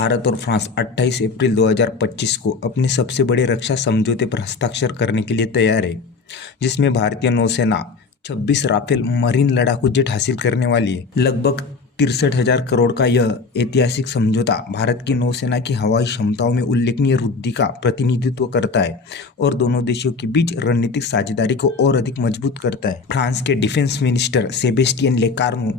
भारत और फ्रांस 28 अप्रैल 2025 को अपने सबसे बड़े रक्षा समझौते पर हस्ताक्षर करने के लिए तैयार है, जिसमें भारतीय नौसेना 26 राफेल मरीन लड़ाकू जेट हासिल करने वाली है। लगभग 63,000 करोड़ का यह ऐतिहासिक समझौता भारत की नौसेना की हवाई क्षमताओं में उल्लेखनीय वृद्धि का प्रतिनिधित्व करता है और दोनों देशों के बीच रणनीतिक साझेदारी को और अधिक मजबूत करता है। फ्रांस के डिफेंस मिनिस्टर सेबेस्टियन लेकार्नू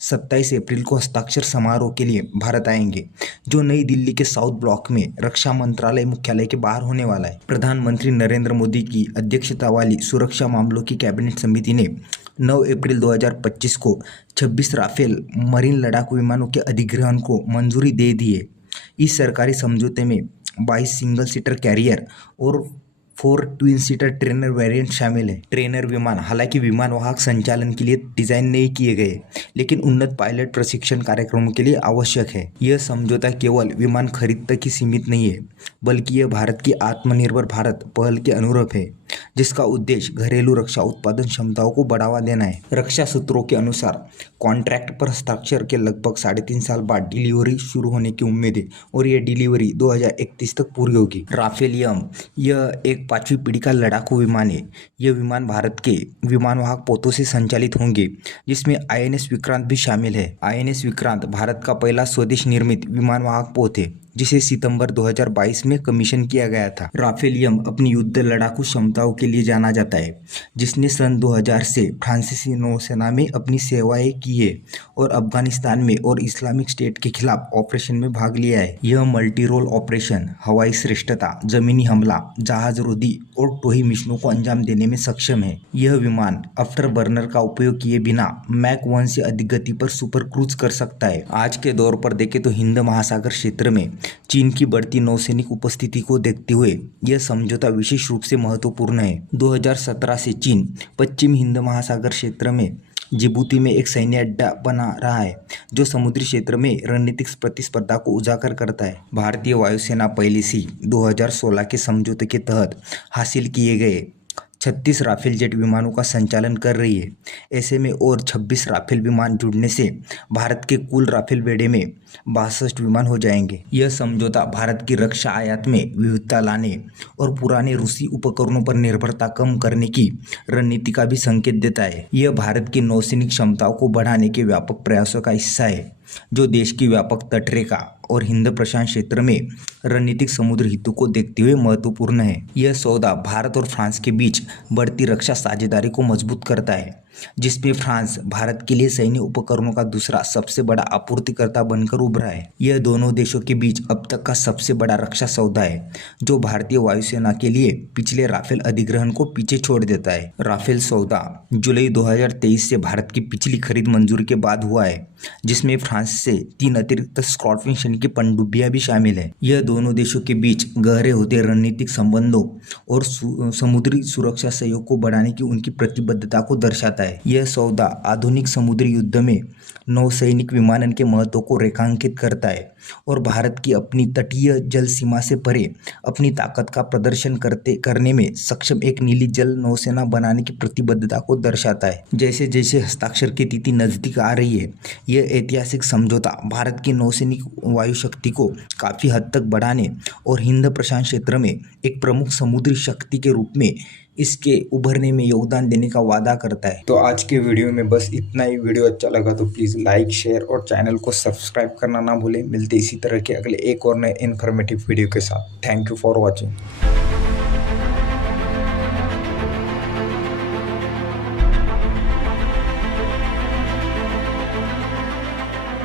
27 अप्रैल को हस्ताक्षर समारोह के लिए भारत आएंगे, जो नई दिल्ली के साउथ ब्लॉक में रक्षा मंत्रालय मुख्यालय के बाहर होने वाला है। प्रधानमंत्री नरेंद्र मोदी की अध्यक्षता वाली सुरक्षा मामलों की कैबिनेट समिति ने 9 अप्रैल 2025 को 26 राफेल मरीन लड़ाकू विमानों के अधिग्रहण को मंजूरी दे दी है। इस सरकारी समझौते में 22 सिंगल सीटर कैरियर और 4 ट्विन सीटर ट्रेनर वेरिएंट शामिल है। ट्रेनर विमान हालांकि विमान वाहक संचालन के लिए डिजाइन नहीं किए गए, लेकिन उन्नत पायलट प्रशिक्षण कार्यक्रमों के लिए आवश्यक है। यह समझौता केवल विमान खरीद तक ही सीमित नहीं है, बल्कि यह भारत की आत्मनिर्भर भारत पहल के अनुरूप है, जिसका उद्देश्य घरेलू रक्षा उत्पादन क्षमताओं को बढ़ावा देना है। रक्षा सूत्रों के अनुसार कॉन्ट्रैक्ट पर हस्ताक्षर के लगभग 3.5 साल बाद डिलीवरी शुरू होने की उम्मीद है और यह डिलीवरी 2031 तक पूरी होगी। राफेल यह एक 5वीं पीढ़ी का लड़ाकू विमान है। यह विमान भारत के विमानवाहक पोतों से संचालित होंगे, जिसमें INS विक्रांत भी शामिल है। INS विक्रांत भारत का पहला स्वदेश निर्मित विमानवाहक पोत है, जिसे सितंबर 2022 में कमीशन किया गया था। राफेल अपनी युद्ध लड़ाकू क्षमताओं के लिए जाना जाता है, जिसने सन 2000 से फ्रांसीसी नौसेना में अपनी सेवाएं की है और अफगानिस्तान में और इस्लामिक स्टेट के खिलाफ ऑपरेशन में भाग लिया है। यह मल्टी रोल ऑपरेशन, हवाई श्रेष्ठता, जमीनी हमला, जहाज रोधी और टोही मिशनों को अंजाम देने में सक्षम है। यह विमान आफ्टर बर्नर का उपयोग किए बिना मैक 1 से अधिक गति पर सुपर क्रूज कर सकता है। आज के दौर पर देखें तो हिंद महासागर क्षेत्र में चीन की बढ़ती नौसैनिक उपस्थिति को देखते हुए यह समझौता विशेष रूप से महत्वपूर्ण है। 2017 से चीन पश्चिम हिंद महासागर क्षेत्र में जिबूती में एक सैन्य अड्डा बना रहा है, जो समुद्री क्षेत्र में रणनीतिक प्रतिस्पर्धा को उजागर करता है। भारतीय वायुसेना पहले से 2016 के समझौते के तहत हासिल किए गए 36 राफेल जेट विमानों का संचालन कर रही है। ऐसे में और 26 राफेल विमान जुड़ने से भारत के कुल राफेल बेड़े में 62 विमान हो जाएंगे। यह समझौता भारत की रक्षा आयात में विविधता लाने और पुराने रूसी उपकरणों पर निर्भरता कम करने की रणनीति का भी संकेत देता है। यह भारत की नौसैनिक क्षमताओं को बढ़ाने के व्यापक प्रयासों का हिस्सा है, जो देश की व्यापक तटरेखा और हिंद प्रशांत क्षेत्र में रणनीतिक समुद्र हितों को देखते हुए महत्वपूर्ण है। यह सौदा भारत और फ्रांस के बीच बढ़ती रक्षा साझेदारी को मजबूत करता है, जिसमें फ्रांस भारत के लिए सैन्य उपकरणों का दूसरा सबसे बड़ा आपूर्तिकर्ता बनकर उभरा है। यह दोनों देशों के बीच अब तक का सबसे बड़ा रक्षा सौदा है, जो भारतीय वायुसेना के लिए पिछले राफेल अधिग्रहण को पीछे छोड़ देता है। राफेल सौदा जुलाई 2023 से भारत की पिछली खरीद मंजूरी के बाद हुआ है, जिसमें फ्रांस से 3 अतिरिक्त स्क्वाड्रन श्रेणी की पनडुब्बियां भी शामिल है। यह दोनों देशों के बीच गहरे होते रणनीतिक संबंधों और समुद्री सुरक्षा सहयोग को बढ़ाने की उनकी प्रतिबद्धता को दर्शाता है। यह सौदा आधुनिक समुद्री युद्ध में नौसैनिक विमानन के महत्व को रेखांकित करता है और भारत की अपनी तटीय जल सीमा से परे अपनी ताकत का प्रदर्शन करने में सक्षम एक नीली जल नौसेना बनाने की प्रतिबद्धता को दर्शाता है। जैसे जैसे हस्ताक्षर की तिथि नजदीक आ रही है, यह ऐतिहासिक समझौता भारत की नौसैनिक वायु शक्ति को काफी हद तक बढ़ाने और हिंद प्रशांत क्षेत्र में एक प्रमुख समुद्री शक्ति के रूप में इसके उभरने में योगदान देने का वादा करता है। तो आज के वीडियो में बस इतना ही। वीडियो अच्छा लगा तो प्लीज़ लाइक, शेयर और चैनल को सब्सक्राइब करना ना भूलें। मिलते इसी तरह के अगले एक और नए इन्फॉर्मेटिव वीडियो के साथ। Thank you for watching.